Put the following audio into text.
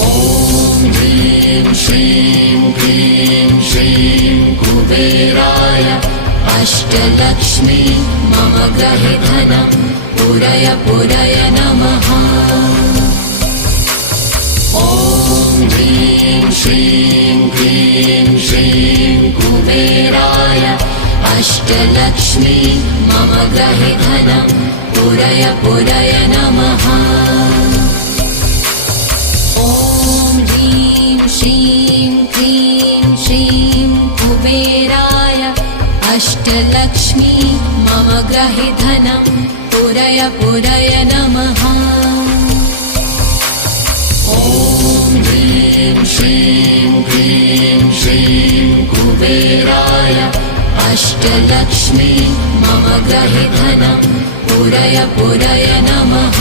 ॐ ह्रीं श्रीं क्लीं श्रीं कुबेराय अष्टलक्ष्मी मम गृहे धनं पुरय पुरय नमः। ॐ ह्रीं श्रीं क्लीं श्रीं कुबेराय अष्टलक्ष्मी मम गृहे धनं पुरय पुरय नमः। ॐ ह्रीं श्रीं क्लीं श्रीं कुबेराय अष्टलक्ष्मी मम गृहे धनं पुरय पुरय नमः। ॐ ह्रीं श्रीं क्लीं श्रीं कुबेराय अष्टलक्ष्मी मम गृहे धनं पुरय पुरय नमः।